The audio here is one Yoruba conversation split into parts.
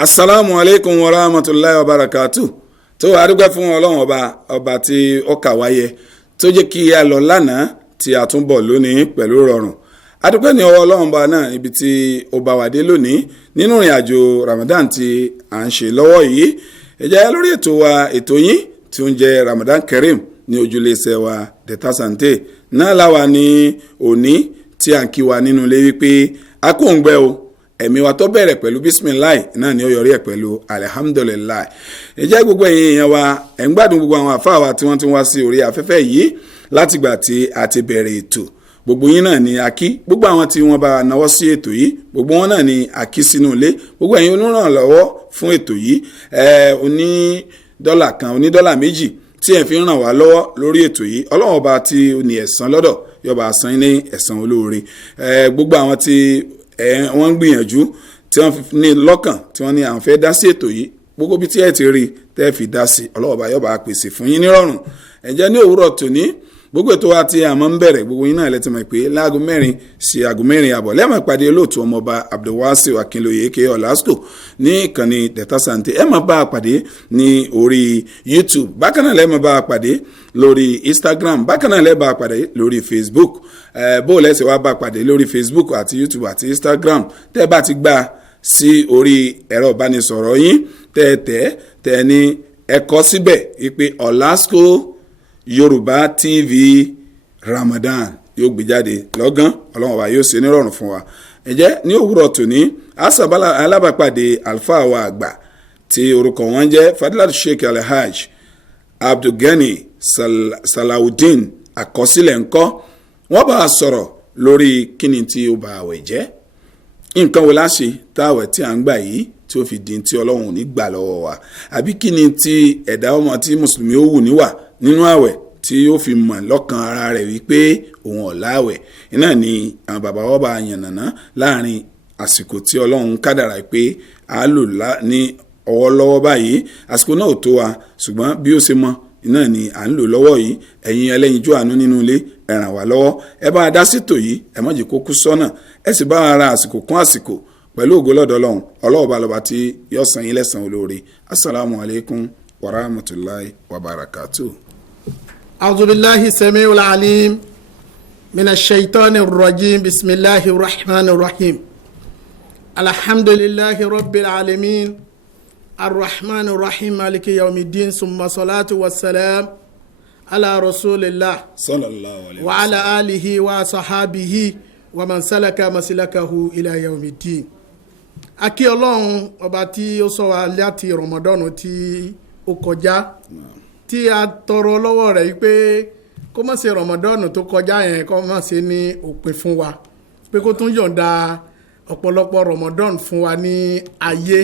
Assalamu alaikum wa rahmatullahi wa barakatuh. Tó adúgbò fún Ọlọ́run ọba tí ó kà wáyé tó jẹ́ kí a lọ lánàá tí a tún bọ̀ lónìí pẹ̀lú rọrùn. Adúpẹ́ ní ọwọ́ Ọlọ́run ọba náà ibi tí ó bá wà dé lónìí nínú ìrìn àjò Ramadan tí à ń ṣe lọ́wọ́ yìí. Ẹ jẹ́ lórí ètò wa ètò yín tí ó ń jẹ́ Ramadan KAREEM ní ojúlẹ̀ṣẹ̀ wa Deta Sante náà láwa ní òní tí à ń kí wa nínú ilé wípé a kò ń gbẹ o. Ẹ̀mí wa tó bẹ̀rẹ̀ pẹ̀lú bisimilahi náà ni ó yọrí ẹ̀ pẹ̀lú alihamudulilayi. Ẹ jẹ́ gbogbo èèyàn wa ẹ̀ ń gbádùn gbogbo àwọn àfáà wa tí wọ́n ti wá sí orí afẹ́fẹ́ yìí látìgbà tí a ti bẹ̀rẹ̀ ètò. Gbogbo yín náà ni a kí gbogbo àwọn tí wọ́n bá náwó sí ètò yìí gbogbo wọn náà ni a kí sínú ilé gbogbo ẹ̀yin onírànlọ́wọ́ fún ètò yìí oní dọ́là kan oní dọ́là méjì tí ẹ̀ fi ń ràn wá lọ́wọ́ lórí ètò yìí Ọlọ́run ọba tí ó ní ẹ̀san lọ́dọ̀ yọba àsan ní ẹ̀san olóore gbogbo àwọn tí wọ́n ń gbìyànjú tí wọ́n ní lọ́kàn tí wọ́n ní àwọn fẹ́ dá sí ètò yìí gbogbo bí tí ẹ ti rí tẹ́ fi dá sí Ọlọ́run ọba yọba pèsè fún yín nírọ̀rùn ẹ jẹ́ ní òwúrọ̀ tòní gbogbo ètò wa tí a máa ń bẹ̀rẹ̀ gbogbo yín náà lẹ́tí mọ̀ pé láago 4 sí aago 4 àbọ̀ lẹ́ẹ̀mọ̀ ìpàdé olóòtú ọmọọba Abdul Akínlóye aka Olasco ní ìkànnì Deta Sante ẹ máa bá a pàdé ní orí YouTube bákan náà lẹ́ẹ̀mọ̀ bá a pàdé lórí Instagram bákan náà lẹ́ẹ̀ bá a pàdé lórí Facebook bó lẹ́sẹ̀ wá bá a pàdé lórí Facebook àti YouTube àti Instagram tẹ́ bá ti gbà sí orí ẹ̀rọ ìbánisọ̀rọ̀ yín tẹ́ ní ẹ̀kọ́ síbẹ̀ ìpè Olasco Yoruba TV Ramadan yóò gbé jáde lọ́gán Ọlọ́run wa yóò ṣe nírọ̀rùn fún wa ẹ jẹ́ ní òwúrọ̀ tòní asabala alábàpàdé alfa wa àgbà tí orúkọ wọn jẹ́ FADILAT Sheky Alhaj Abdul Salawudeen Akosilenko wọ́n bá a sọ̀rọ̀ lórí kíni tí ó bá àwẹ̀ jẹ́ nǹkan wo láṣẹ táwẹ̀ tí à ń gbà yìí tí ó fi di tí Ọlọ́run ò ní gbà lọ́wọ́ wa àbí kíni tí ẹ̀dá ọmọ tí mùsùlùmí ó wù níwà nínú àwẹ̀ tí ó fi mọ̀ lọ́kàn ara rẹ̀ wípé òun ọ̀láwẹ̀ iná ni àwọn bàbá wa bá yànnàná láàrin àsìkò tí Ọlọ́run kádàrá pé a lò ní ọwọ́ lọ́wọ́ báyìí àsìkò náà ò tó wa ṣùgbọ́n bí ó ṣe mọ́ iná ni à ń lò lọ́wọ́ yìí ẹ̀yin ẹlẹ́yinjú àánú nínú ilé ẹ ràn wá lọ́wọ́ ẹ bá a dá sítò yìí ẹ má jẹ́ kó kú sọ́nà ẹ sì bá ara àsìkò kún àsìkò pẹ̀lú ògo lọ́dọ̀ Ọlọ́run ọlọ́ọ̀bá lọ́ba tí yóò san yín lẹ́san olóore assalamu alaikum wa rahmatullahi wa barakatuh. أعوذ بالله السميع العليم من الشيطان الرجيم بسم الله الرحمن الرحيم الحمد لله رب العالمين الرحمن الرحيم مالك يوم الدين ثم صلاة والسلام على رسول الله صلى الله عليه وسلم وعلى آله وصحابه ومن سلك مسلكه إلى يوم الدين akí Ọlọ́run ọba tí ó sọ wa láti Ramadan tí ó kọjá tí a tọrọ lọ́wọ́ rẹ̀ yìí pé kó má ṣe Ramadan tó kọjá yẹn kó má ṣe ní òpin fún wa pé kó tún yọ̀ǹda ọ̀pọ̀lọpọ̀ Ramadan fún wa ní ayé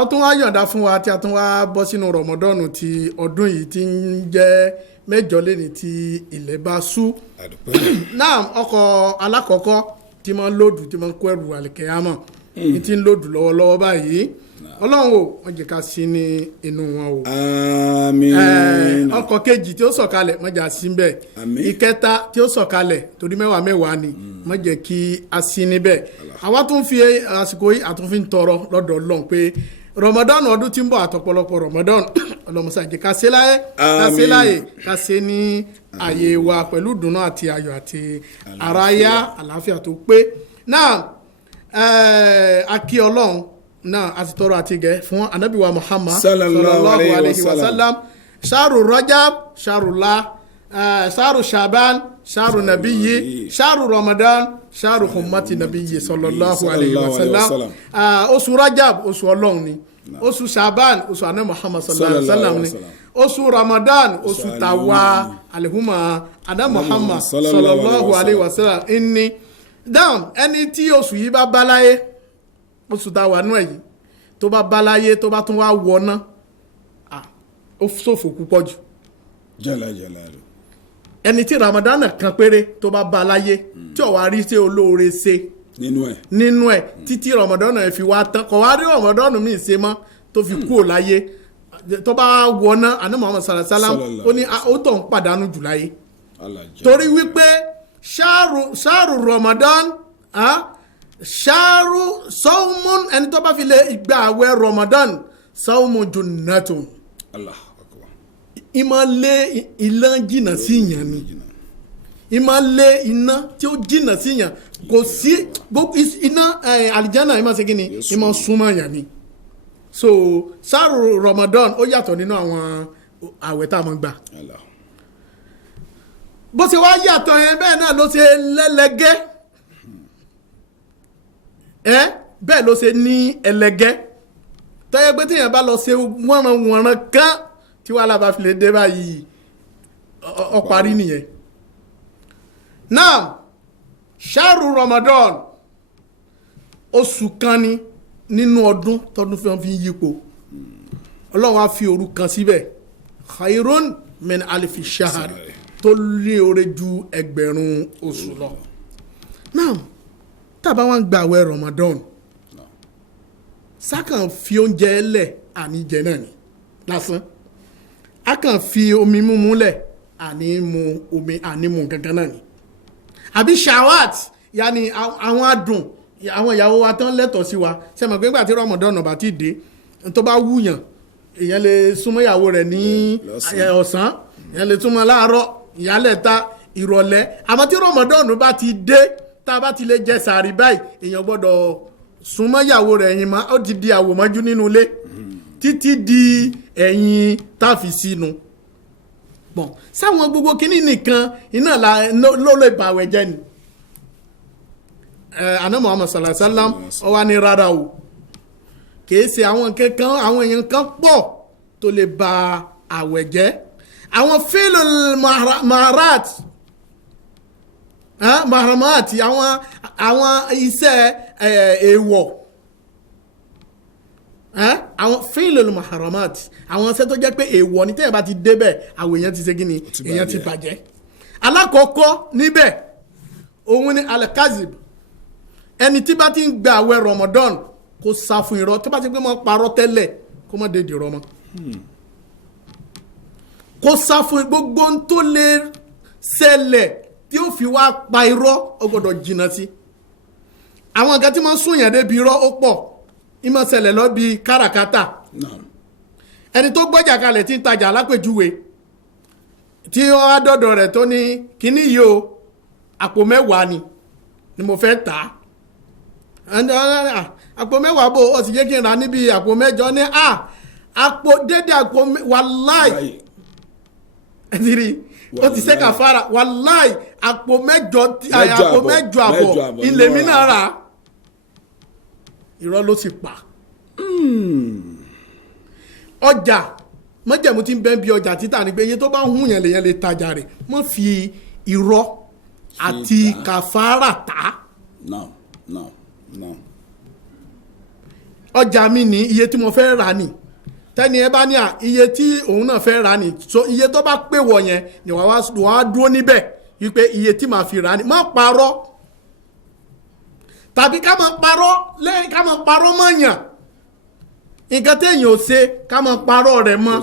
ó tún wá yọ̀ǹda fún wa tí a tún wá bọ́ sínú Ramadan ti ọdún yìí tí ń jẹ́ mẹ́jọ lẹ́ni tí ilẹ̀ bá ṣú náà ọkọ̀ alákọ̀ọ́kọ́ tí máa ń lòdù tí máa ń kó ẹrù àlìkẹ́yàmọ̀ tí ń lòdù lọ́wọ́lọ́wọ́ báyìí Ọlọ́run o wọ́n jẹ́ ká sí ní inú wọn o. Àmín. Ọkọ̀ kejì tí ó sọ̀kalẹ̀ wọ́n jà sí níbẹ̀. Àmín. Ìkẹta tí ó sọ̀kalẹ̀ torí mẹ́wàá ni wọ́n jẹ́ kí a sí níbẹ̀. Àwa tún fi àsìkò yìí àtúnfi ń tọrọ lọ́dọ̀ Ọlọ́run pé Ramadan ọdún tí ń bọ̀ àtọ̀pọ̀lọpọ̀ Ramadan Ọlọ́mọsá jẹ́ ká ṣe láyé ká ṣe ní àyè wa pẹ̀lú ìdùnnú àti ayọ̀ àti àráyá àlàáfíà tó pé. Náà a kí Ọlọ́run náà a ti tọrọ àti gẹ̀ fún Ànábì wa Muhammad sallallahu alayhi wa sallam ṣáàrù Rajab ṣáàrù la ṣáàrù Shaban ṣáàrù nabiyyi ṣáàrù Ramadan ṣáàrù hummati nabiyyi sallallahu alayhi wa sallam oṣù Rajab oṣù Ọlọ́run ni oṣù Shaban oṣù Ànábì Muhammad sallallahu alayhi wa sallam ni oṣù Ramadan oṣù tàwa alihuma Ànábì Muhammad sallallahu alayhi wa sallam inni dáhùn ẹni tí oṣù yìí bá bá láyé oṣù tá a wà nú ẹ̀yìn tó bá bá láyé tó bá tún wá wọná ó ṣòfò púpọ̀ jù. jẹ́lá rẹ̀. ẹni tí Ramadan kan péré tó bá bá láyé tí ó wá rí sí olóore ṣe nínú ẹ̀ títí Ramadan ẹ̀ fi wá tán kò wá rí Ramadan míì ṣe mọ́ tó fi kúrò láyé tó bá wọná àná Muhammad sallallahu alaihi wasallam ó ní ó tó ń pàdánù jù láyé torí wípé ṣáàrù Ramadan ṣáàrù sọ́ọ̀mùn ẹni tó bá fi lè gba àwẹ̀ Ramadan sọ́ọ̀mù junnatun. Allahu akbar. ìmọ̀ lé iná jìnnà sí ìyàn ni ìmọ̀ lé iná tí ó jìnnà sí ìyàn kò sí iná àlìjáná ìmọ̀ ṣe kí ni ìmọ̀ súnmọ́ ìyàn ni. So ṣáàrù Ramadan ó yàtọ̀ nínú àwọn àwẹ̀ tá a máa gbà. Bó ṣe wá yàtọ̀ yẹn bẹ́ẹ̀ náà ló ṣe lẹ́lẹ́gẹ́ bẹ́ẹ̀ ló ṣe ní ẹlẹ́gẹ́ tọ́yẹ pé téèyàn bá lọ ṣe wọ́nranwọ̀nran kan tí wàhálà bá fi lè dé báyìí ó parí nìyẹn. Now ṣáàrù Ramadan oṣù kan ni nínú ọdún tọdún fi ń yípo Ọlọ́run á fi òru kan síbẹ̀ khairun min alifi shahar tó lé oore ju ẹgbẹ̀rún oṣù lọ. Now tábà wọn gba àwẹ̀ Ramadan sákàn fi oúnjẹ lẹ̀ àníjẹ náà ni lásán a kàn fi omi mímu lẹ̀ àní mu omi àní mu gangan náà ni àbí shawat yanni àwọn adùn àwọn ìyàwó wa tán lẹ́tọ̀ọ́ sí wa sẹ́mi pé nígbà tí Ramadan bá ti dé tó bá wúyàn èèyàn lè súnmọ́ ìyàwó rẹ̀ ní ọ̀sán èèyàn lè súnmọ́ láàárọ̀ ìyálẹ̀ta ìrọ̀lẹ́ àmọ́ tí Ramadan bá ti dé tá a bá ti lè jẹ sàárì báyìí èèyàn gbọ́dọ̀ súnmọ́ ìyàwó rẹ̀ ẹ̀yìn máa ó ti di àwòmọ́jú nínú ilé títí di ẹ̀yìn táàfì sínú. Bọ̀n sáwọn gbogbo kínní nìkan iná ló lè bàwẹ̀ jẹ́ ni. Àná Muhammad sallallahu alaihi wasallam ó wá ní rárá o kìí ṣe àwọn kankan àwọn èèyàn kan pọ̀ tó lè ba àwẹ̀ jẹ́ àwọn fílù maharat maharamati àwọn iṣẹ́ èèwọ̀ àwọn fílù maharamati àwọn iṣẹ́ tó jẹ́ pé èèwọ̀ ní tẹ́yẹ̀ bá ti débẹ̀ àwọn èèyàn ti ṣe kí ni èèyàn ti bàjẹ́. Alákọ̀ọ́kọ́ níbẹ̀ òun ni alakazib ẹni tí bá ti ń gba àwẹ̀ Ramadan kó sá fún irọ́ tó bá ti pé mọ́ parọ́ tẹ́lẹ̀ kó má dédìí irọ́ mọ́ kó sá fún gbogbo tó lè ṣẹlẹ̀ tí ó fi wá pa irọ́ ó gbọ́dọ̀ jìnnà sí. Àwọn nǹkan tí wọ́n sún yàn débi irọ́ ó pọ̀ ìmọ̀ ṣẹlẹ̀ lọ bí káràkátà ẹni tó gbọ́jà kalẹ̀ tí ń tajà lápèjúwe tí wọ́n á dọ̀dọ̀ rẹ̀ tó ní kíní yìí o àpò 10 ni mo fẹ́ tà á àpò 10 bò ó sì jẹ́ kí n ra níbi àpò 8 ní àpò dédé àpò wàláì ẹ̀dìrí ó ti ṣe kàfàrà wàláì àpò 8 àbọ̀ ilé mi náà rà irọ́ ló sì pa. Ọjà mọ́jẹ̀mú tí ń bẹ́ bí ọjà títà ni pé iye tó bá ń hùn yẹn lèyẹn lè tajà rẹ̀ mọ́ fi irọ́ àti kàfàrà tà. Ọjà mi ní iye tí mo fẹ́ rà ní tẹ́ni ẹ bá ní iye tí òun náà fẹ́ rà ní so iye tó bá pè wọ̀ yẹn ni wàá dúró níbẹ̀ wípé iye tí màá fi rà ní má parọ́ tàbí ká máa parọ́ lẹ́yìn ká máa parọ́ mọ́yàn nǹkan téèyàn ò ṣe ká máa parọ́ rẹ̀ mọ́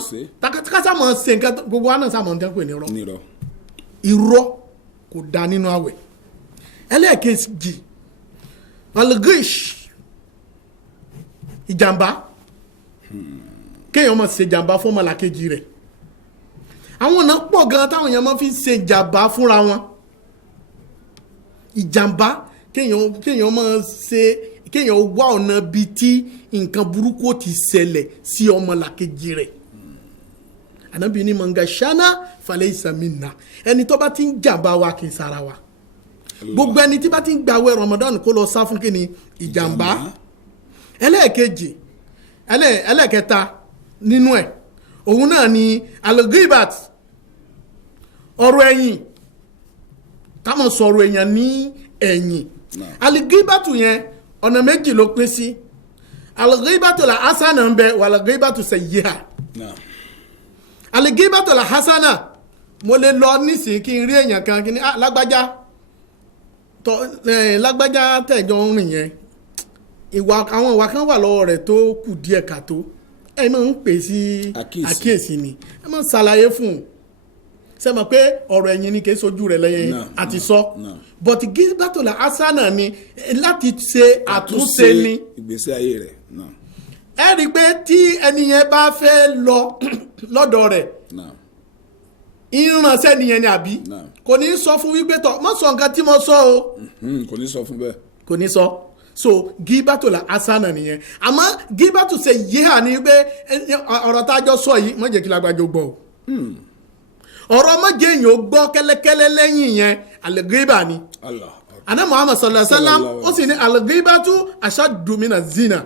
ká sá máa ṣe nǹkan gbogbo wa náà sá máa ń dẹ́kun ní irọ́ kò dá nínú àwẹ̀. Ẹlẹ́ẹ̀kejì algish ìjàmbá kéèyàn máa ṣe ìjàmbá fún ọmọlàkejì rẹ̀ àwọn ọ̀nà pọ̀ gan táwọn èèyàn máa fi ṣe ìjàmbá fúnra wọn ìjàmbá kéèyàn máa ṣe kéèyàn wá ọ̀nà bíi tí nǹkan burúkú ti ṣẹlẹ̀ sí ọmọlàkejì rẹ̀ ànábì ní mọ̀ngà ṣáná falẹ̀ ìsàmìnà ẹni tó bá ti ń jàmbá wa kì í sara wa gbogbo ẹni tí bá ti ń gbàwẹ̀ Ramadan kó lọ sá fún kíni ìjàmbá. Ẹlẹ́ẹ̀kejì ẹlẹ́ẹ̀kẹta nínú ẹ̀ òun náà ni algibat ọ̀rọ̀ ẹ̀yìn ká máa sọ̀rọ̀ èèyàn ní ẹ̀yìn algibatu yẹn ọ̀nà méjì ló pín sí algibatu la hasana ń bẹ wà algibatu sayyiha algibatu la hasana mo lè lọ nísìnyí kí n rí èèyàn kan kí ni lágbájá tẹ̀jọ́ ń rìn yẹn àwọn ìwà kan wà lọ́wọ́ rẹ̀ tó kù díẹ̀ kàtó ẹ máa ń pè sí àkíyèsí ni ẹ máa ń ṣàlàyé fún un sẹ́mọ̀ pé ọ̀rọ̀ ẹ̀yìn ni kì í sojú rẹ̀ lẹ́yìn àti sọ but gíbátòlà asánà ni láti ṣe àtúnṣe ní ìgbésí ayé rẹ̀ ẹ rí i pé tí ẹni yẹn bá fẹ́ lọ lọ́dọ̀ rẹ̀ ìrànṣẹ́ nìyẹn ni àbí kò ní sọ fún wípé tọ́ mọ́ sọ nǹkan tí mo sọ o kò ní sọ fún bẹ́ẹ̀ kò ní sọ so gíbátò la asana nìyẹn àmọ́ gíbátò ṣe yíhà ní pé ọ̀rọ̀ tá a jọ sọ yìí má jẹ́ kí lágbájọ gbọ́ o ọ̀rọ̀ má jẹ́ èèyàn ó gbọ́ kẹ́lẹ́kẹ́lẹ́ lẹ́yìn yẹn àlẹ́gíbà ni àná Muhammad sallallahu alaihi wasallam ó sì ní àlẹ́gíbàtú ashaddu mina zina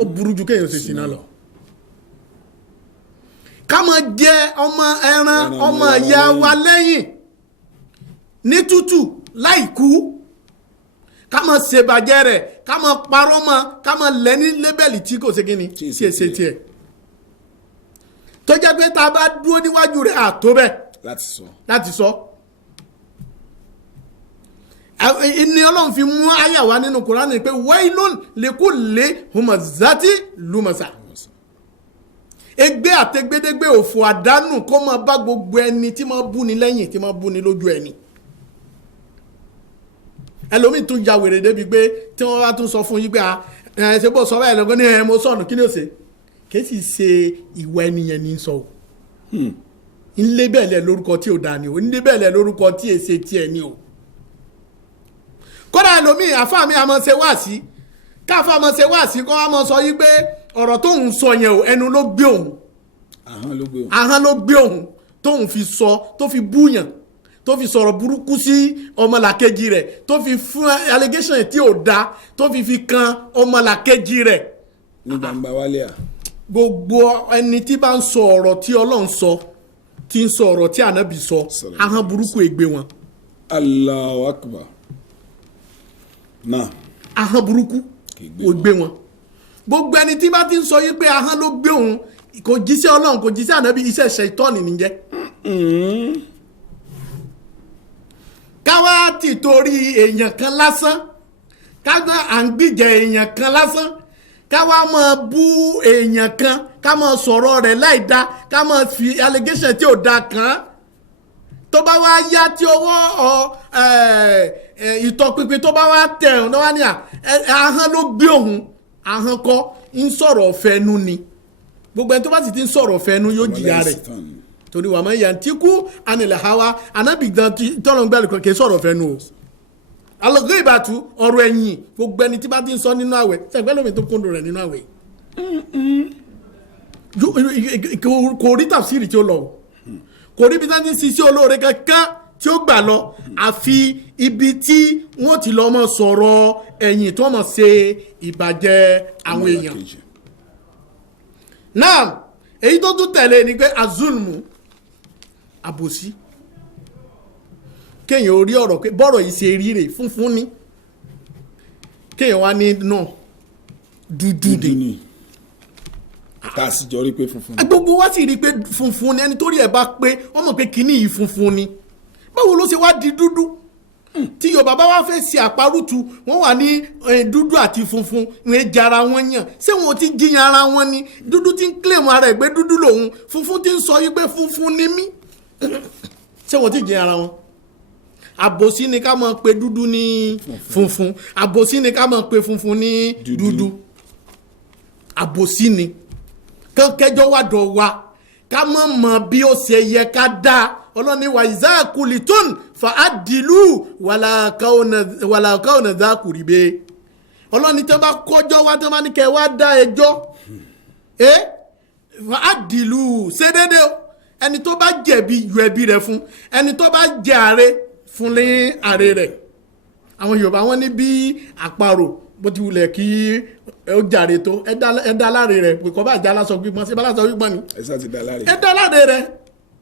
ó burú ju kéèyàn ṣe ṣìnà lọ ká máa jẹ ọmọ ẹran ọmọ ìyá wa lẹ́yìn ní tútù láì kú ká máa ṣèbàjẹ́ rẹ̀ ká máa parọ́ mọ́ ká máa lẹ́ ní lébẹ̀lì tí kò ṣe kí ni tí èsè tiẹ̀ tó jẹ́ pé tá a bá dúró níwájú rẹ̀ àtó bẹ́ẹ̀ láti sọ ní ọlọ́run fi mú àyà wá nínú Kùránì pé wailun likulli humazati lumasa ègbé àtẹgbẹdẹgbẹ òfò àdánù kó máa bá gbogbo ẹni tí máa bú ni lẹ́yìn tí máa bú ni lójú ẹni ẹlòmíì tún ya wèrè débi pé tí wọ́n bá tún sọ fún yín pé ṣe bó sọ báyìí lọ́gbọ́n ní mo sọ̀nù kí ni ó ṣe kì í sì ṣe ìwà ẹnìyẹn ní sọ o ńlé bẹ́ẹ̀ lẹ̀ lórúkọ tí ò dá ni o ńlé bẹ́ẹ̀ lẹ̀ lórúkọ tí èsè tiẹ̀ ni o kódà ẹlòmíì àfáà mi àmọ́ ṣe wá sí káfá àmọ́ ṣe wá sí kó wá mọ́ sọ yí pé ọ̀rọ̀ tóun sọ yẹn o ẹnu ló gbé òun ahọ́n ló gbé òun tóun fi sọ tó fi búyàn tó fi sọ̀rọ̀ burúkú sí ọmọlàkejì rẹ̀ tó fi fún allegation tí ò dá tó fi kan ọmọlàkejì rẹ̀. ní gbangba wálé à. gbogbo ẹni tí bá ń sọ ọ̀rọ̀ tí Ọlọ́run sọ tí ń sọ ọ̀rọ̀ tí ànábì sọ ahọ́n burúkú ègbé wọn. Allahu Akbar. náà. ahọ́n burúkú ègbé wọn. gbogbo ẹni tí bá ti ń sọ yí pé ahọ́n ló gbé òun kò jíṣẹ́ Ọlọ́run kò jíṣẹ́ ànábì iṣẹ́ ṣẹ̀tánì nìyẹn. káwá ti torí èèyàn kan lásán káwá à ń gbìjà èèyàn kan lásán káwá máa bú èèyàn kan ká máa sọ̀rọ̀ rẹ̀ láì dá ká máa fi allegation tí ò da kàn án tó bá wá yá tí owó ìtọpinpin tó bá wá tẹ̀ ọ́n lọ́wọ́ ní ahọ́n ló gbé òun ahọ́n kọ́ ń sọ̀rọ̀ fẹ́nu ni gbogbo ẹni tó bá sì ti ń sọ̀rọ̀ fẹ́nu yóò jìyà rẹ̀ torí wàá máa yà ń tíkú anilẹ̀ hawa anábìgbọ́n tọ́lọ́ngbẹ́lì kan kì í sọ̀rọ̀ fẹ́nu o alọ́gọ́ ìbàtú ọ̀rọ̀ ẹ̀yìn gbogbo ẹni tí bá ti ń sọ nínú àwẹ̀ sẹ́gbẹ́ lómi tó kúndùn rẹ̀ nínú àwẹ̀ kò rí tàfsírì tí ó lọ kò rí bí wọ́n ti ń ṣiṣẹ́ olóore kankan tí ó gbà lọ àfi ibi tí wọ́n ti lọ́ mọ́ sọ̀rọ̀ ẹ̀yìn tó mọ̀ ṣe ìbàjẹ́ àwọn èèyàn náà èyí tó tún tẹ̀lé ni pé azulmu àbòsí kéèyàn orí ọ̀rọ̀ pé bọ́rọ̀ yìí ṣe rí rè funfun ni kéèyàn wá ní náà dúdú ni tá a sì jọ rí pé funfun ni. gbogbo wa sì rí pé funfun ni ẹni tó rí ẹ̀ bá pé wọ́n mọ̀ pé kinní yìí funfun ni báwo ló ṣe wá di dúdú tí Yorùbá bá wá fẹ́ ṣe àparùtù wọ́n wà ní dúdú àti funfun wọ́n jara wọn yàn ṣé wọn ti jiyàn ara wọn ni dúdú ti ń kílèmù ara ẹ̀ pé dúdú lòun funfun ti ń sọ yí pé funfun ni mí ṣé wọn ti jiyàn ara wọn. àbòsí ni ká máa pe dúdú ní funfun àbòsí ni ká máa pe funfun ní dúdú àbòsí ni kẹjọ wà dọ̀ wa ká má mọ bí ó ṣe yẹ ká dá ọlọ́ni wa ìzáàkùlìtún fa àdìlú wàlàkàwọnà zákùrì bẹ́ẹ̀ ọlọ́ni tó bá kọjọ́ wá tó bá ní kẹ́ wá dá ẹjọ́ fa àdìlú ṣe déédéé ẹni tó bá jẹ̀bi yọ ẹ̀bi rẹ̀ fún ẹni tó bá jẹ àre fún lé àre rẹ̀ àwọn Yorùbá wọn ní bí àparò bó ti wulẹ̀ kí ó jàre tó ẹ dá láre rẹ̀ pé kọ́ bá já lásọ gbígbọ́n sí bá lásọ gbígbọ́n ni ẹ dá láre rẹ̀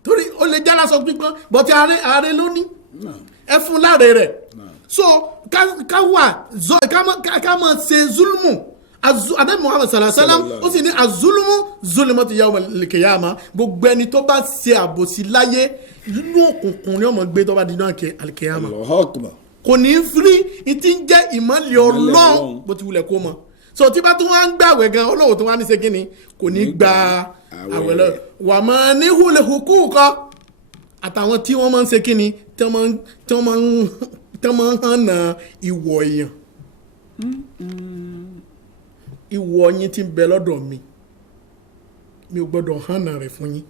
torí ó lè já lásọ gbígbọ́n bọ́tí àre ló ní ẹ fún láre rẹ̀ so ká wà ká máa ṣe zulmu adé Muhammad sallallahu alaihi wasallam ó sì ní azulumu zulumatu yawmal qiyamah gbogbo ẹni tó bá ṣe àbòsí láyé nínú òkùnkùn ni ọmọ gbé tó bá di náà alikiyama kò ní í firi ìtí ń jẹ́ ìmọ̀lẹ̀ Ọlọ́run bó ti wulẹ̀ kó mọ̀ so tí bá tún wá ń gbà àwẹ̀ gan olówó tó wá ní ṣe kíni kò ní gba àwẹ̀ lọ wà mọ́ ní hulẹ̀ hukú kọ́ àtàwọn tí wọ́n máa ń ṣe kíni tí wọ́n máa ń hànà ìwọ̀ èèyàn ìwọ̀ yín tí ń bẹ lọ́dọ̀ mi ò gbọ́dọ̀ hànà rẹ̀ fún yín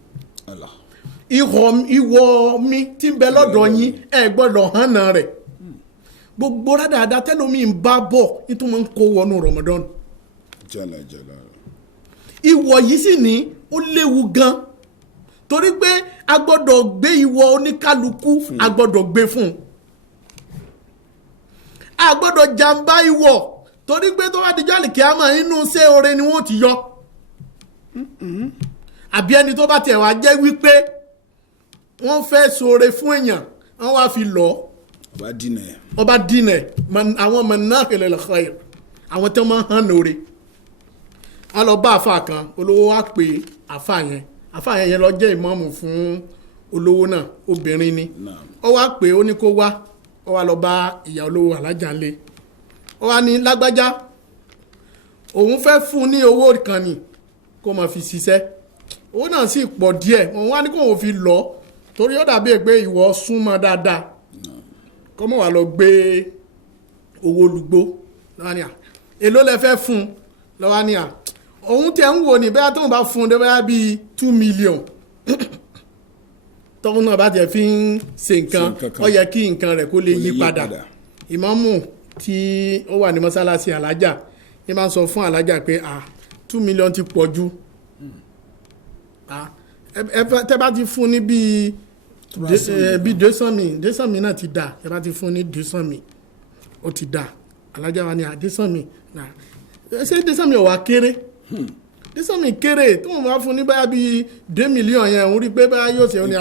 ìwọ̀ mi tí ń bẹ lọ́dọ̀ yín ẹ gbọ́dọ̀ hànà rẹ̀ gbogbo rádáadáa tẹ́lómi ń bá bọ̀ nítorí wọ́n ń kó wọnú Ramadan ìwọ̀ yìí sì ní ó léwu gan torí pé a gbọ́dọ̀ gbé ìwọ̀ oníkálukú a gbọ́dọ̀ gbé fún a gbọ́dọ̀ jàǹbá ìwọ̀ torí pé tó bá di jọ́lì kíámà inú ṣé oore ni wọ́n ti yọ àbí ẹni tó bá tiẹ̀ wá jẹ́ wípé wọ́n fẹ́ ṣoore fún èèyàn wọ́n wá fi lọ ọba dínà àwọn manākhil al-khayr àwọn tó máa ń hàn lóore wọ́n lọ bá àfa kan olówó wá pé àfa yẹn lọ jẹ́ ìmáàmù fún olówó náà obìnrin ni ó wá pé ó ní kó wá ó wá lọ bá ìyá olówó alájà ńlẹ̀ ó wá ní lágbájá òun fẹ́ fún ní owó kan ni kó máa fi ṣiṣẹ́ owó náà sì pọ̀ díẹ̀ òun wá ní kó òun fi lọ torí ó dàbí pé ìwọ súnmọ́ dáadáa kó mọ̀ wá lọ gbé owó olùgbó lọ́wọ́ ni à èló lẹ fẹ́ fún lọ́wọ́ ni à òun tẹ̀ ń wò ní bẹ́ẹ̀ tóun bá fún un dé bẹ́ẹ̀ bíi 2 million tọ́wọ́n náà bá jẹ́ fi ń ṣe nǹkan ó yẹ kí nǹkan rẹ̀ kó lè yí padà ìmáàmù tí ó wà ní mọ́sálásí alájà ní máa ń sọ fún alájà pé 2 million ti pọ̀ jù tẹ́ bá ti fún ní bíi 200,000 náà ti dà tẹ́ bá ti fún ní 200,000 ó ti dà alájà wa ní 200,000 ṣé 200,000 ò wá kéré 200,000 kéré tó wọn bá fún ní báyà bíi 2 million yẹn òun rí pé báyà yóò ṣe ní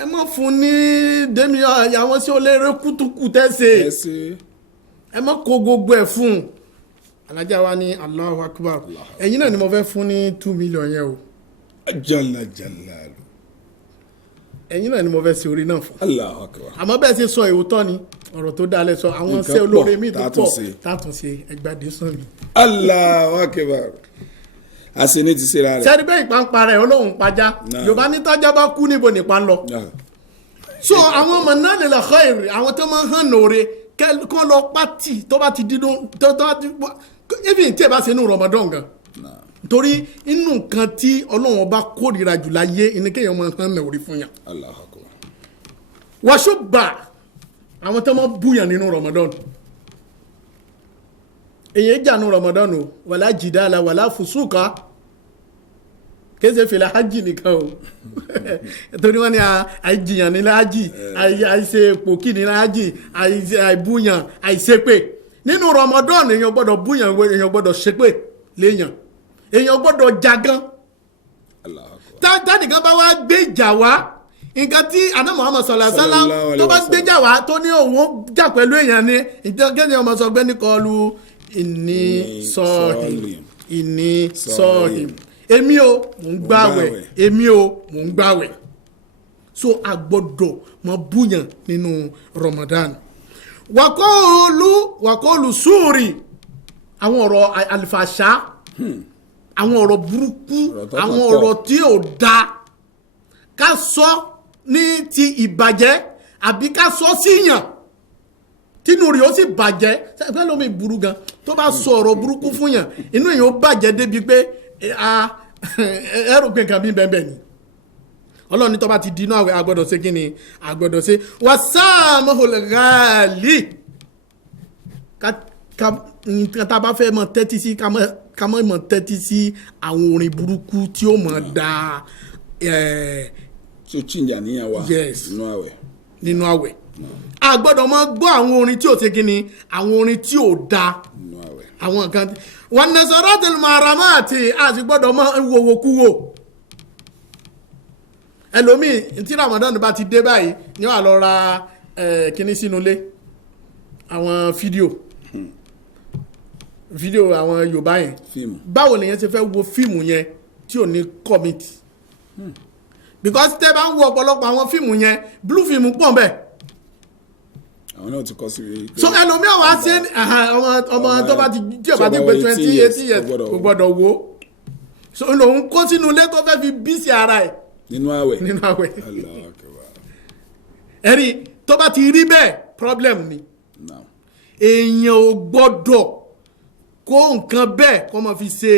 ẹ mọ̀ fún ní 2 million àwọn sí olóore kútukù tẹ́sẹ̀ ẹ mọ̀ kó gbogbo ẹ̀ fún un alájà wa ní Allahu Akbar ẹ̀yin náà ni mo fẹ́ fún ní 2 million yẹn o jalla ẹ̀yin náà ni mo fẹ́ ṣe orí náà fún Allahu Akbar àmọ́ bẹ́ẹ̀ ṣe sọ èwòtọ́ ni ọ̀rọ̀ tó dalẹ̀ sọ àwọn ṣé olóore mi tó pọ̀ tàtúnṣe ẹgbàdé sàn mi. Allahu Akbar àṣìní ti ṣe ra rẹ̀. sẹ́ni bẹ́ẹ̀ ìpàǹpà rẹ̀ olóhùn pajá yorùbá ní tájá bá kú níbo nípa ń lọ. so àwọn ọmọ náà lè lọ xọ́ èrè àwọn tó máa ń hàn lóore kọ́ lọ pátì tó bá ti dídún tó bá ti even tí ẹ bá ṣe inú Ramadan gan torí inú nǹkan tí ọlọ́run ọba kórìíra jù láyé ní kéèyàn máa hàn lóore fún yàn. Allahu Akbar. wàṣọ bá àwọn tó máa búyàn nínú Ramadan èyí jà nínú Ramadan o wàlá jìdáàlà wàlá fùsùkà kéde fèlè hajj nìkan o torí wọn ni àìjìyàn nílẹ̀ hajj àìṣe pòkì nílẹ̀ hajj àìbúyàn àìṣépè nínú Ramadan èèyàn gbọ́dọ̀ búyàn èèyàn gbọ́dọ̀ ṣépè léèyàn èèyàn gbọ́dọ̀ jagan tánìkan bá wá gbé ìjà wá nǹkan tí àná Muhammad sallallahu alaihi wasallam tó bá gbé ìjà wá tó ní òun jà pẹ̀lú èèyàn ni ìjọgẹ́ni ọmọ sọ gbé ní kọlu ìní sọ́ọ̀hìm èmi o mò ń gbàwẹ̀ èmi o mò ń gbàwẹ̀ so a gbọ́dọ̀ mọ búyàn nínú Ramadan wàkọ́ọ̀lù sùúrì àwọn ọ̀rọ̀ àlìfàṣà àwọn ọ̀rọ̀ burúkú àwọn ọ̀rọ̀ tí ò da ká sọ ní ti ìbàjẹ́ àbí ká sọ síyàn tínú rí ó sì bàjẹ́ sẹ́gbẹ́ lómi burú gan tó bá sọ ọ̀rọ̀ burúkú fún yàn inú yìí ó bàjẹ́ débi pé ẹrù pé nǹkan bí bẹ́ẹ̀ ni ọlọ́run ní tó bá ti dínú àwẹ̀ agbọ́dọ̀ ṣe kí ni agbọ́dọ̀ ṣe wàsáàmùhùlgáàlì nǹkan tá a bá fẹ́ mọ tẹ́tí sí ká mọ̀ tẹ́tí sí àwọn orin burúkú tí ó mọ̀ da tó chíjà níyàn wa nínú àwẹ̀ a gbọ́dọ̀ mọ gbọ́ àwọn orin tí ò ṣe kí ni àwọn orin tí ò da àwọn nǹkan wọn ní sọ̀rọ̀ tẹ̀lé màràmá àti àti gbọ́dọ̀ mọ wòwòkúwò ẹlòmíì tí Ramadan bá ti dé báyìí ni wàá lọ ra kíní sínú ilé àwọn fídíò àwọn Yorùbá yẹn báwo lèyẹn ṣe fẹ́ wo fíìmù yẹn tí ò ní commit because tẹ́ bá ń wo ọ̀pọ̀lọpọ̀ àwọn fíìmù yẹn blue film pọ̀ bẹ́ẹ̀ àwọn náà ti kọ́ sí i. so ẹlòmíì àwọn àṣẹ ọmọ tó bá ti tí ò bá ti pé 20 years kò gbọ́dọ̀ wo so lòun kó sínú ilé tó fẹ́ fi bí sí ara ẹ̀ nínú àwẹ̀. Allah akbar. ẹ̀rí tó bá ti rí bẹ́ẹ̀ problem ni èèyàn ò gbọ́dọ̀ kó nǹkan bẹ́ẹ̀ kó máa fi ṣe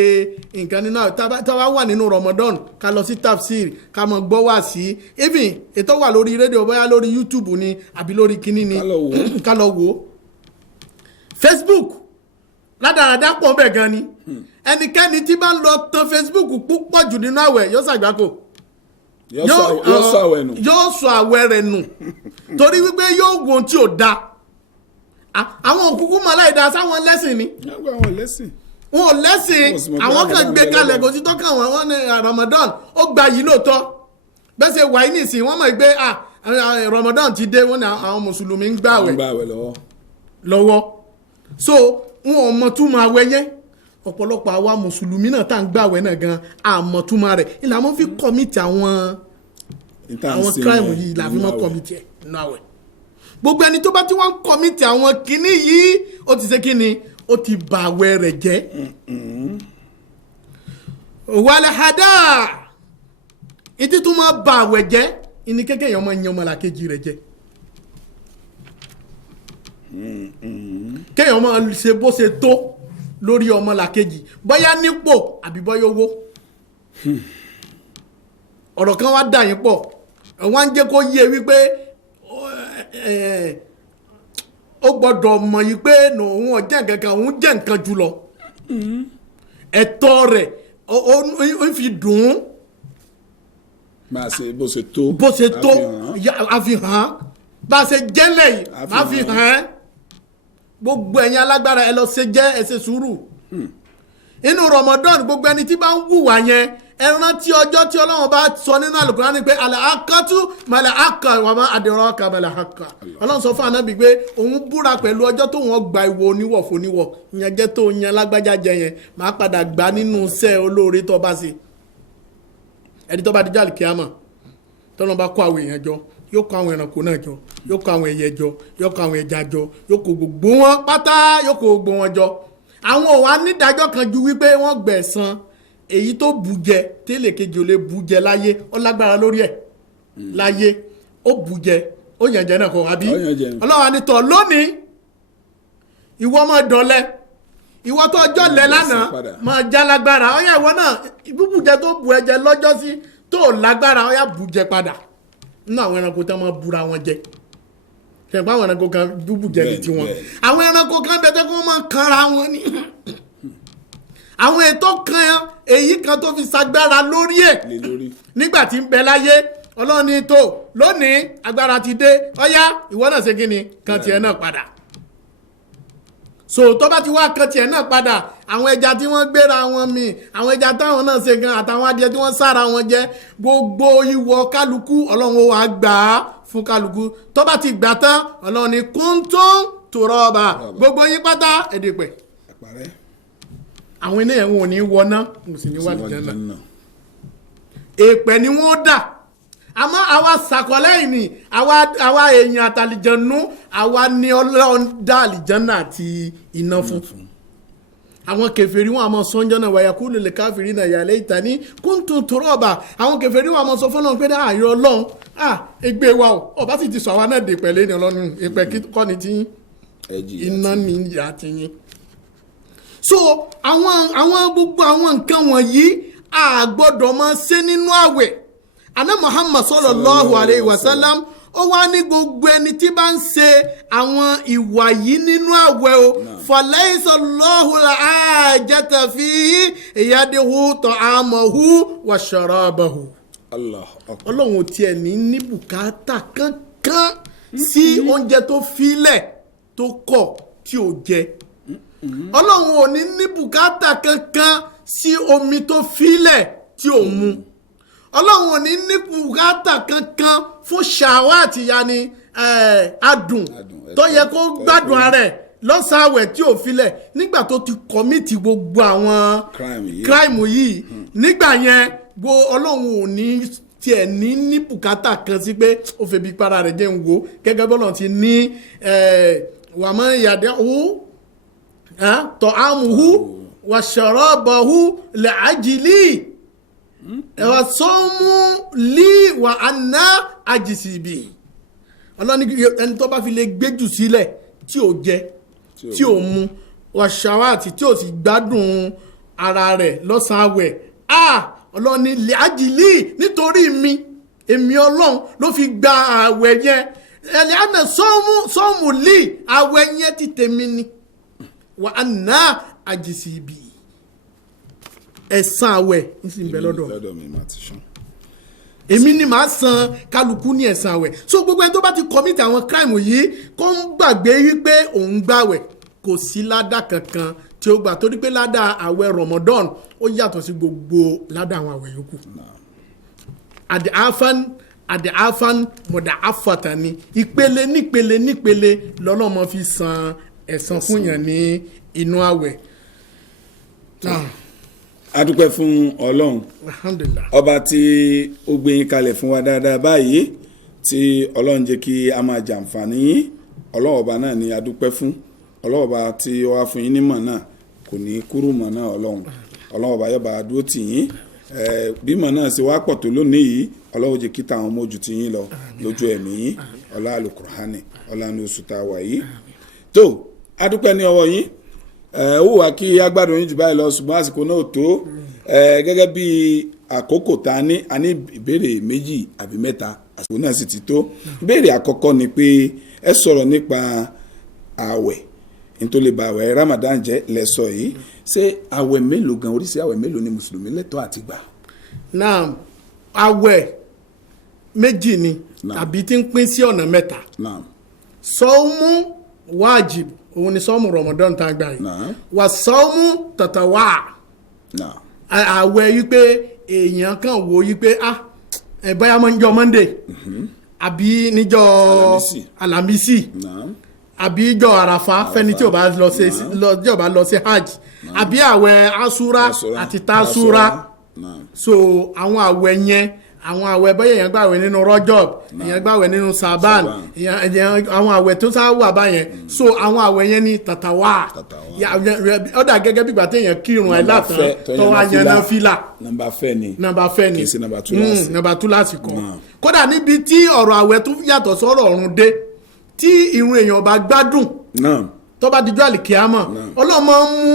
nǹkan nínú àwẹ̀ tá bá wà nínú Ramadan ká lọ sí tafsir ká máa gbọ́ wá sí even ètò wà lórí rédíò bóyá lórí YouTube ni àbí lórí kíní ni ká lọ wò ó Facebook ládàradà pọ̀ bẹ́ẹ̀ gan ni ẹnikẹ́ni tí bá ń lọ tan Facebook púpọ̀ jù nínú àwẹ̀ yóò ṣàgbákò yóò sọ àwẹ̀ rẹ̀ nù torí wípé yóò wo ohun tí ò da àwọn òkúkú mọ̀láìdá sáwọn lẹ́sìn ni wọn ò lẹ́sìn àwọn kan gbé kalẹ̀ kò sí tọ́kàn wọn ní Ramadan ó gba yìí lóòótọ́ bẹ́ẹ̀ ṣe wà ní ìsìn wọ́n mọ̀ pé Ramadan ti dé wọ́n ní àwọn mùsùlùmí ń gbààwẹ̀ lọ́wọ́ so wọn ò mọ̀ túmọ̀ àwẹ̀ yẹn ọ̀pọ̀lọpọ̀ àwa mùsùlùmí náà tá à ń gbààwẹ̀ náà gan àmọ́ túmọ̀ rẹ̀ ìlànà fi kọ́mìtì àwọn crime yìí la fi mọ́ kọ́mìtì ẹ̀ nínú àwẹ̀ gbogbo ẹni tó bá ti wọ́n kọ́mìtì àwọn kinní yìí ó ti ṣe kinní ó ti bà àwẹ̀ rẹ̀ jẹ́ wàlẹ̀ hadà ìtí tó máa bà àwẹ̀ jẹ́ ìní kékeré yẹn ọmọ ìyẹn ọmọlàkejì rẹ̀ jẹ́ kéèyàn máa ṣe bó ṣe tó lórí ọmọlàkejì bóyá nípò àbí bóyá owó ọ̀rọ̀ kan wá dà yín pọ̀ wọ́n ń jẹ́ kó yé wípé ó gbọ́dọ̀ mọ̀ yìí pé òun ò jẹ́ nǹkan kan òun jẹ́ nǹkan jùlọ ẹ̀tọ́ rẹ̀ ó fi dùn ún máa ṣe bó ṣe tó àfihàn bá ṣe jẹ́lẹ̀ yìí máa fi hàn ẹ́ gbogbo ẹ̀yin alágbára ẹ lọ ṣe jẹ́ ẹ ṣe sùúrù inú Ramadan gbogbo ẹni tí bá ń wùwà yẹn ẹ rántí ọjọ́ tí Ọlọ́run bá sọ nínú Al-Qur'ani pé al-haqqatu mal-haqqa wa ma adraka mal-haqqa Ọlọ́run sọ fún Ànábì pé òun búra pẹ̀lú ọjọ́ tó wọ́n gba ìwọ oníwọ̀ fóníwọ̀ ìyẹn jẹ́ tó yan lágbájá jẹ yẹn máa padà gbà nínú iṣẹ́ olóore tó bá ṣe ẹni tó bá dijọ́ àlìkíyàmà tọ́lọ́ bá kó àwọn èèyàn jọ yóò kó àwọn ẹranko náà jọ yóò kó àwọn ẹyẹ jọ yóò kó àwọn ẹja jọ yóò kó gbogbo wọn pátá yóò kó gbogbo wọn jọ àwọn òwà nídàájọ́ kan ju wípé wọ́n gbẹ̀san èyí tó bùjẹ tẹ́lẹ̀ kejì ò lè bùjẹ láyé ó lágbára lórí ẹ̀ láyé ó bùjẹ ó yànjẹ náà kọ́ àbí ọlọ́wà ni tọ̀ lónìí ìwọ máa dọ̀lẹ́ ìwọ tó ọjọ́ lẹ lánàá máa já lágbára ọ̀yà ìwọ náà bùbùjẹ tó bù ẹ̀jẹ̀ lọ́jọ́ sí tó lágbára ọ̀yà bùjẹ padà nínú àwọn ẹranko tó máa búra wọn jẹ ṣẹ̀pá àwọn ẹranko kan dúbù jẹ ní tiwọn àwọn ẹranko kan bẹ́ẹ̀ tó máa kanra wọn ni àwọn ètò kan èyí kan tó fi sagbára lórí ẹ̀ nígbà tí ń bẹ láyé Ọlọ́run ní tó lónìí agbára ti dé ọ̀yá ìwọ náà ṣe kí ni kan tiẹ̀ náà padà so tó bá ti wá kan tiẹ̀ náà padà àwọn ẹja tí wọ́n gbéra wọn mì àwọn ẹja táwọn náà ṣe gan àtàwọn adìẹ tí wọ́n sára wọn jẹ gbogbo ìwọ kálukú Ọlọ́run wa gbà á fún kálukú tó bá ti gbà tán Ọlọ́run ní kuntum turaba gbogbo yín pátá èdèpẹ̀ àwọn ènìyàn wọn ò ní wọná mo sì ní wà lìjánà èèpẹ̀ ni wọ́n dà àmọ́ àwa sàkọlẹ́yìn ni àwa èèyàn àtàlìjànú àwa ni Ọlọ́run dá àlìjánà àti iná fún àwọn kèfèrí wọn àmọ́ sọ́njọ́ náà wáyà kúlù lè káfìrí náà yà lẹ́yìn tání kuntum turaba àwọn kèfèrí wọn àmọ́ sọ fọ́nà pé ààrẹ Ọlọ́run ẹgbẹ́ wa ọba sì ti sọ àwa náà dè pẹ̀lẹ́ ní Ọlọ́run ìpẹ́ kọ́ ni tí iná ni ìyá ti yín so àwọn gbogbo àwọn nǹkan wọ̀nyí a gbọ́dọ̀ máa ṣe nínú àwẹ̀ àná Muhammad sallallahu alayhi wa sallam ó wá ní gbogbo ẹni tí bá ń ṣe àwọn ìwà yìí nínú àwẹ̀ o falaysa Allahu al-hajata fihi yadihu ta'amahu wa sharabahu Ọlọ́run ò tiẹ̀ ní bùkátà kankan sí oúnjẹ tó filẹ̀ tó kọ̀ tí ò jẹ Ọlọ́run ò ní bùkátà kankan sí omi tó filẹ̀ tí ò mu Ọlọ́run ò ní bùkátà kankan fún ṣàwátì yanni adùn tó yẹ kó gbádùn ara ẹ̀ lọ́sàáwẹ̀ tí ò filẹ̀ nígbà tó ti kọ́mìtì gbogbo àwọn crime yìí nígbà yẹn Ọlọ́run ò ní tiẹ̀ ní bùkátà kan sí pé ó fẹ́ bí para rẹ̀ jẹ́ ń wo gẹ́gẹ́ bọ́lọ̀ ti ní wàmọ́ ìyàdẹ́ owó ta'amuhu wa sharabahu li'ajli wa sawmu li wa ana ajisi bi ọlọ́ni ẹni tó bá fi lè gbéjù sílẹ̀ tí ò jẹ tí ò mu wàṣàwàtì tí ò sì gbádùn ara rẹ̀ lọ́sàn-án àwẹ̀ ọlọ́ni lè ájìlì nítorí mi èmi ọlọ́run ló fi gba àwẹ̀ yẹn ẹni àná sọ́ọ̀mù lì àwẹ̀ yẹn ti tèmi ni wà á ná àjèsì ibì ẹ̀san àwẹ̀ ń sì ń bẹ lọ́dọ̀ èmi ni màá san kálukú ní ẹ̀san àwẹ̀ so gbogbo ẹni tó bá ti commit àwọn crime yìí kó ń gbàgbé wípé òun gbàwẹ̀ kò sí ládà kankan tí ó gbà torí pé ládà àwẹ̀ Ramadan ó yàtọ̀ sí gbogbo ládà àwọn àwẹ̀ yòókù àdìáfán mọ̀dà àfàtà ni ìpele nípele lọ́lọ́mọ fi san ẹ̀san fún yàn ní inú àwẹ̀. a dúpẹ́ fún ọlọ́run ọba tí ó gbé yín kalẹ̀ fún wa dáadáa báyìí tí ọlọ́run jẹ́ kí a máa jàǹfààní ọlọ́run ọba náà ni a dúpẹ́ fún ọlọ́run ọba tí ó wá fún yín nímọ̀ náà kò ní kúrú mọ̀ náà ọlọ́run ọba yóò bá a dúró tì yín bímọ náà ṣe wá pọ̀ tó lónìí yìí ọlọ́run jẹ́ kí táwọn ọmọ ojú ti yín lọ lójú ẹ̀mí yín ọlá alukurhani ọlá ní oṣù tá a wà yìí tó a dúpẹ́ ní ọwọ́ yín ó wà kí agbádùn yín jù báyìí lọ ṣùgbọ́n àsìkò náà tó gẹ́gẹ́ bí àkókò tá a ní ìbéèrè méjì àbí mẹ́ta àsìkò náà sì ti tó ìbéèrè àkọ́kọ́ ni pé ẹ sọ̀rọ̀ nípa ààwẹ̀ nítorí lè ba àwẹ̀ Ramadan jẹ́ lẹ́sọ̀ yìí ṣé àwẹ̀ mélòó gan oríṣi àwẹ̀ mélòó ni mùsùlùmí lẹ́tọ̀ọ́ àti gbà. náà àwẹ̀ méjì ni tàbí tí ń pín sí ọ̀nà mẹ́ta sọ́ọ́mù wájib òun ni sọ́ọ́mù Ramadan tá a gbà yìí wà sọ́ọ́mù tàtàwá àwẹ̀ yìí pé èèyàn kan wò yìí pé bóyá máa ń jọ Monday àbí níjọ́ Alámísì àbí ìjọ àràfà fẹ́ni tí ò bá lọ sí hajj àbí àwẹ̀ asúra àti tasúra so àwọn àwẹ̀ yẹn àwọn àwẹ̀ bẹ́ẹ̀ yẹn gbàwẹ̀ nínú rọ́jọ́b èyàn gbàwẹ̀ nínú sàbán àwọn àwẹ̀ tó sá wà báyẹn so àwọn àwẹ̀ yẹn ní tàtàwà ó dà gẹ́gẹ́ bí gbàtẹ́ yẹn kírun ẹ̀ látàn tó wá yẹn náà fílà nàmbà fẹ́ ni nàmbà túláàsì kan kódà níbi tí ọ̀rọ̀ àwẹ̀ tó yàtọ̀ sọ́rọ̀ ọ̀run dé tí irun èèyàn bá gbádùn tó bá dijọ́ àlìkíyàmọ̀ ọlọ́mọ ń mú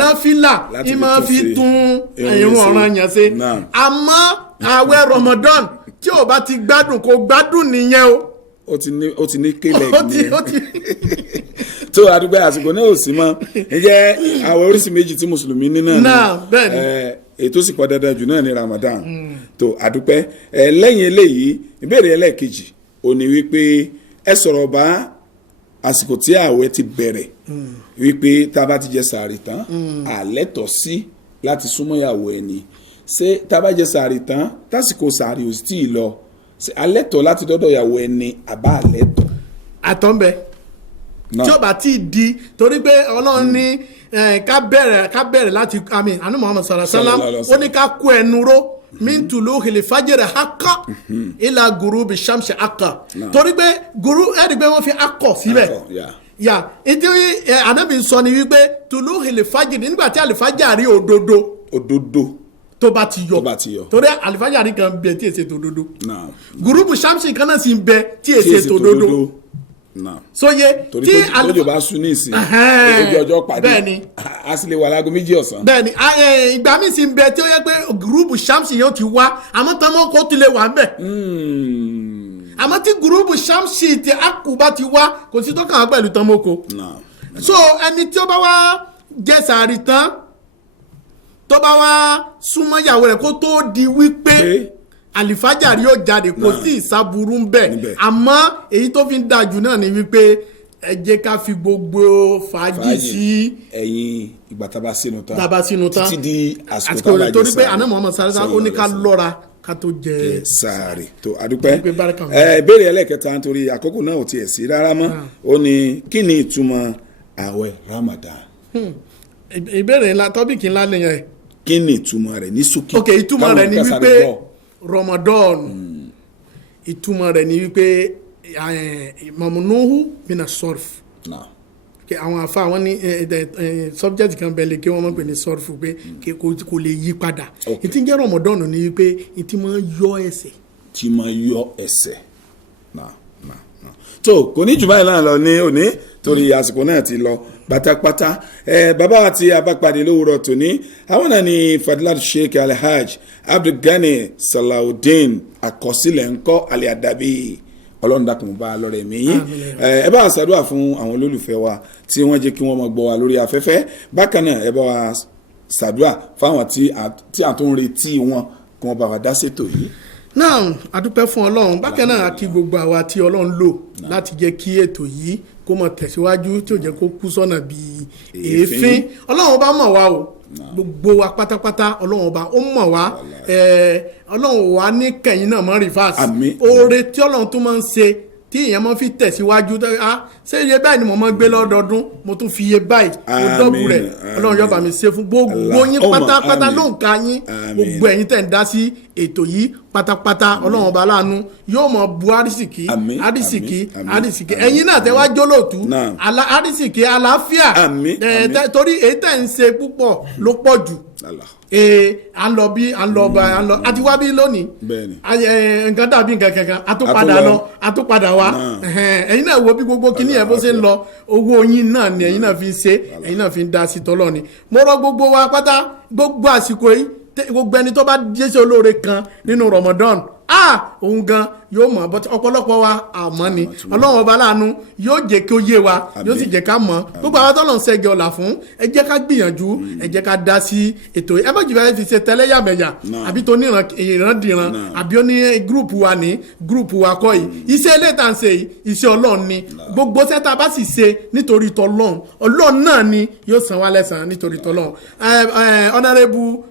náfìlà ìmọ̀ fi tún irun ọ̀ràn yẹn ṣe àmọ́ àwẹ̀ Ramadan tí ò bá ti gbádùn kò gbádùn nìyẹn o. ó ti ní kélẹ̀ ní tó àdúgbò àsìkò náà ò sí mọ́ ǹjẹ́ àwẹ̀ oríṣi méjì tí mùsùlùmí ní náà ni ètò sì pọ̀ dandan jù náà ní Ramadan tó àdúpẹ́ lẹ́yìn eléyìí ìbéèrè ẹlẹ́ẹ̀kejì ò ní wípé ẹ sọ̀rọ̀ bá àsìkò tí ààwẹ̀ ti bẹ̀rẹ̀ wípé tá a bá ti jẹ sàárì tán àlẹ́tọ̀ sí láti súnmọ́ ìyàwó ẹni ṣé tá a bá jẹ sàárì tán tásìkò sàárì ò tí ì lọ àlẹ́tọ̀ láti dọ́dọ̀ ìyàwó ẹni àbá àlẹ́tọ̀. àtọ́nbẹ tí ó bá ti di torí pé Ọlọ́run ní ká bẹ̀rẹ̀ láti àánú Muhammad sallallahu alaihi wasallam ó ní ká kó ẹnu ró min tuluhil fajri haqqa ila gurubi shamsi haqqa torí pé guru ẹ̀rí pé wọ́n fi akọ̀ síbẹ̀ ìdí Ànábì sọ ni wípé tuluhil fajri nígbà tí àlìfájàrí òdodo tó bá ti yọ torí àlìfájàrí kan bẹ tí èsè tòdodo gurubu shamsi kan náà sì ń bẹ tí èsè tòdodo sóye tí tójò bá sún ní ìsìn ojú ọjọ́ pàdé a sì lè wà láago 2 ọ̀sán. bẹ́ẹ̀ni ìgbà míì sì ń bẹ tí ó yẹ pé gúrúùbù shamsi yóò ti wá àmọ́ tọ́mọ́ kó ti lè wà ń bẹ̀. àmọ́ tí gúrúùbù shamsi ti àkùbá ti wá kò sí tó kàn án pẹ̀lú tọ́mọ́ ko. so ẹni tí ó bá wá jẹ sàárì tán tó bá wá súnmọ́ ìyàwó rẹ̀ kó tó di wípé àlìfájàrí yóò jáde kò sí ìsàbùrú ń bẹ àmọ́ èyí tó fi ń dájú náà ni wípé ẹ jẹ́ ká fi gbogbo fàájì sí ẹ̀yìn ìgbà tá a bá sínú tán títí di àsìkò tá a bá jẹ sàárì torí pé àná Muhammad sallallahu ó ní ká lọ́ra ká tó jẹ sàárì tó adúpẹ́ ìbéèrè ẹlẹ́kẹta nítorí àkókò náà ò tiẹ̀ sí rárá mọ́ ó ní kí ni ìtumọ̀ àwẹ̀ Ramadan. ìbéèrè ńlá tọ́bìkì ńlá lè yẹn. kí ni ìtumọ̀ rẹ̀ ní ṣókí. ok ìtumọ̀ rẹ̀ ni wípé Ramadan ìtumọ̀ rẹ̀ ni wípé mamunuhu mina sorf àwọn àfa wọn ní subject kan bẹ̀lẹ̀ kí wọ́n mọ̀ pé ní sọ́ọ̀fù pé kò lè yí padà ìtí jẹ́ Ramadan ni pé ìtí máa yọ ẹ̀ṣẹ̀. tí máa yọ ẹ̀ṣẹ̀ náà tó kò ní jù báyìí náà lọ ní òní torí àsìkò náà ti lọ pátápátá bàbá àti abápadé lówùrọ̀ tòní àwọn náà ni Fadilat Sheikh Alhaj Abdul Gani Salaudeen Akosilenko aliadabi ọlọ́run dákun bá lọ́rẹ̀ mí yín ẹ bá ṣàdúrà fún àwọn olólùfẹ́ wa tí wọ́n jẹ́ kí wọ́n máa gbọ́ wa lórí afẹ́fẹ́ bákan náà ẹ bá wa ṣàdúrà fáwọn tí a tó ń retí wọn kí wọ́n bá wa dá ṣètò yìí. náà adúpẹ́ fún ọlọ́run bákan náà kí gbogbo àwa tí ọlọ́run lò láti jẹ́ kí ètò yìí kó mọ̀ tẹ̀síwájú tí ò jẹ́ kó kú sọ́nà bíi èéfín ọlọ́run bá mọ̀ wá o gbogbo wa pátápátá ọlọ́run ọba ó mọ̀ wá ọlọ́run wa ní kẹ̀yìn náà mọ́ rìfáàsì oore tí ọlọ́run tó máa ń ṣe tí èèyàn máa fi tẹ̀síwájú ṣé iye báyìí ni mo máa gbé lọ́dọọdún mo tún fi iye báyìí mo dọ́bù rẹ̀ ọlọ́run yóò bá mi ṣe fún gbogbo yín pátápátá ló ń ka yín gbogbo ẹ̀yin tẹ̀ ń dá sí ètò yìí pátápátá ọlọ́run ọba aláàánú yóò mọ̀ bu àrísìkí ẹ̀yin náà tẹ́ wá jólóòtú àrísìkí àlàáfíà torí èyí tẹ̀ ń ṣe púpọ̀ ló pọ̀ jù à ń lọ àti wá bí lónìí nǹkan dàbí nǹkan kankan àtúpadà wá ẹ̀yin náà wo bí gbogbo kíní ẹ̀ bó ṣe ń lọ owó yín náà ni ẹ̀yin náà fi ń ṣe ẹ̀yin náà fi ń dá sí tọ́lọ́ ni mo rọ gbogbo wa pátá gbogbo àsìkò yìí gbogbo ẹni tó bá jẹ́sẹ̀ olóore kan nínú Ramadan òun gan yóò mọ̀ bọ́tí ọ̀pọ̀lọpọ̀ wa àmọ́ ni ọlọ́run ọba láàánú yóò jẹ́ kí ó yé wa yóò sì jẹ́ ká mọ̀ gbogbo àwọn tọ́lọ̀ ń ṣẹ́gi ọ̀la fún ẹ jẹ́ ká gbìyànjú ẹ jẹ́ ká dá sí ètò ẹ bá jù bẹ́ẹ̀ fi ṣe tẹ́lẹ̀yàmẹ̀yà àbí tó ní ìrandìran àbí ó ní gúrùpù wa ní gúrùpù wa kọ́ yìí iṣẹ́ ilé tá à ń ṣe yìí iṣẹ́ ọlọ́run ni gbogbo sẹ́ta bá sì ṣe nítorí tọ́lọ́run ọlọ́run náà ni yóò san wá lẹ́san nítorí tọ́lọ́run Honorable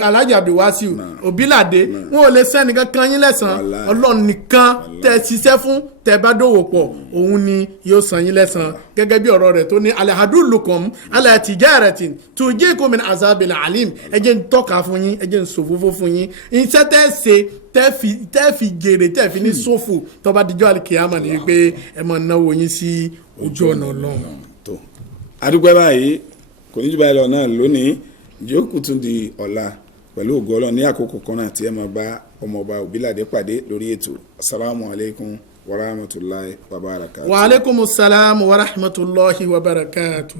Alhaji Abdul Wasiu Obilade wọn ò lè sẹ́ni kankan yín lẹ́san ọlọ́run nìkan tẹ́ ṣiṣẹ́ fún tẹ́ bá dòwò pọ̀ òun ni yóò san yín lẹ́san gẹ́gẹ́ bí ọ̀rọ̀ rẹ̀ tó ní alahadulukum ala tijaratin tujikum min azabil alim ẹ jẹ́ ń tọ́ka fún yín ẹ jẹ́ ń sòfófó fún yín iṣẹ́ tẹ́ ṣe tẹ́ fi jèrè tẹ́ fi ní sófò tó bá dijọ́ alikiyama ni pé ẹ máa náwó yín sí ojú ọ̀nà ọlọ́run. adúgbò báyìí kò ní jù báyìí lọ náà lónìí jókòó tún di ọ̀la pẹ̀lú ògo Ọlọ́run ní àkókò kan náà tí ẹ máa bá ọmọọba Obilade pàdé lórí ètò assalamu alaikum wa rahmatullahi wa barakatuh. wa alaikumus salam wa rahmatullahi wa barakatuh.